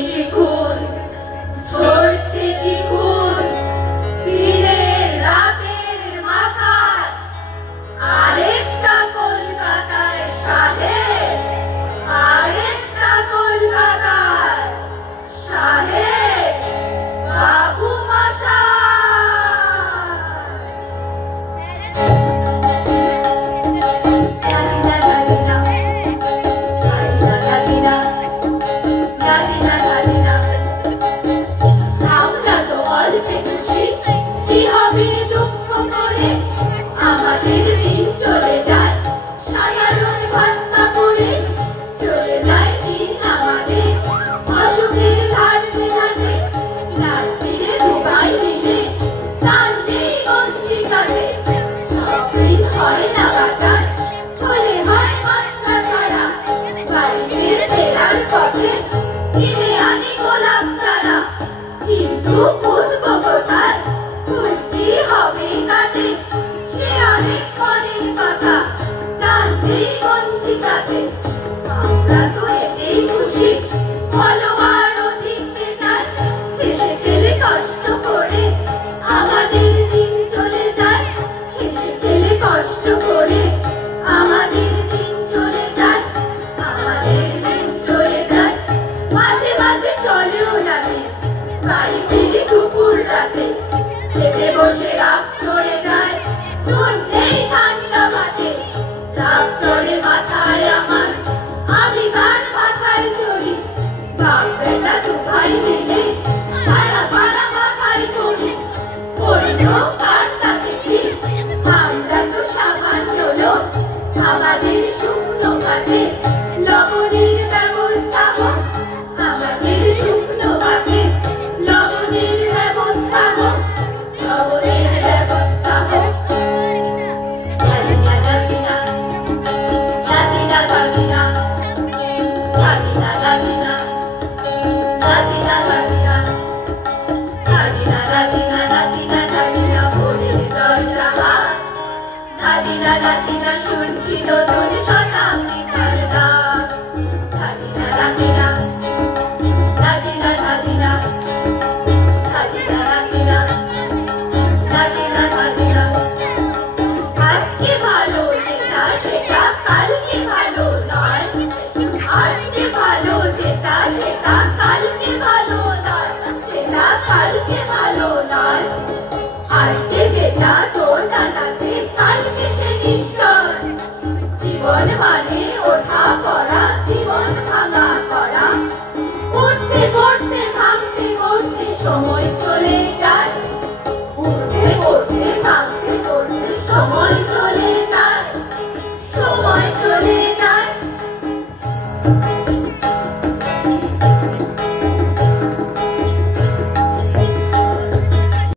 শিখুন ঝরছে কি খুন দিনের রাতের মাথায় আরেকটা কলকাতায় সাহেব আরেকটা কলকাতায় সাহেব বাবু আমাদের দিন চলে যায় সায়ারন ভান্না পড়ে চলে যায় দিন আমাদের অসুখের ধার দেনাতে রাত্রিরে দুবাই মিলে টানতে গঞ্জি কাঁধে সব দিন হয় না বাজার হলে হয় মাত্রা ছাড়া বাড়িতে ফেরার পথে কিনে আনি গোলাপ চারা কিন্তু বুঝবো কোথায় ভর্তি হবে তাতে সে অনেক পরের কথা টানতেই গঞ্জিটাতে আমরা তো এতেই খুশি বলো আরো দিতে চাই হেসে খেলে কষ্ট করে আমাদের দিন চলে যায় হেসে খেলে কষ্ট করে আমাদের দিন চলে যায় আমাদের দিন চলে যায় মাঝে মাঝে চলেও লাগে বাড়ি ফিরি দুপুর রাতে খেতে বসে রাত চড়ে যায় নেই ঠান্ডা মাঠে রাত চড়ে মাথায় আমার আমি তার মাথায় চড়ি বাপ বেটা দু ভাই মিলে সারা পাড়া মাথায় চড়ি পড়ল কার তাতে কি আমরা তো সামান্য লোক আমাদের শুকনো ভাতে লবণের ব্যবস্থা হোক আমাদের শুকনো ভাতে লবণের ব্যবস্থা হোক লবণের ব্যবস্থা হোক শুনছি নতুন শতাব্দী তার ডাক ধাদিনা রাধিনা রাধিনা রাধিনা রাধিনা রাধিনা রাধিনা রাধিনা আজকে ভালো যেটা সেটা কালকে ভালো নয় আজকে ভালো যেটা সেটা কালকে ভালো নয় সেটা কালকে ভালো নয় আজকে যেটা তোর ডানাতে কালকে সে নিশ্চয় জীবন মানে ওঠা পড়া জীবন ভাঙা করা উঠতে পড়তে ভাঙতে পড়তে সময় চলে যায় উঠতে পড়তে ভাঙতে পড়তে সময়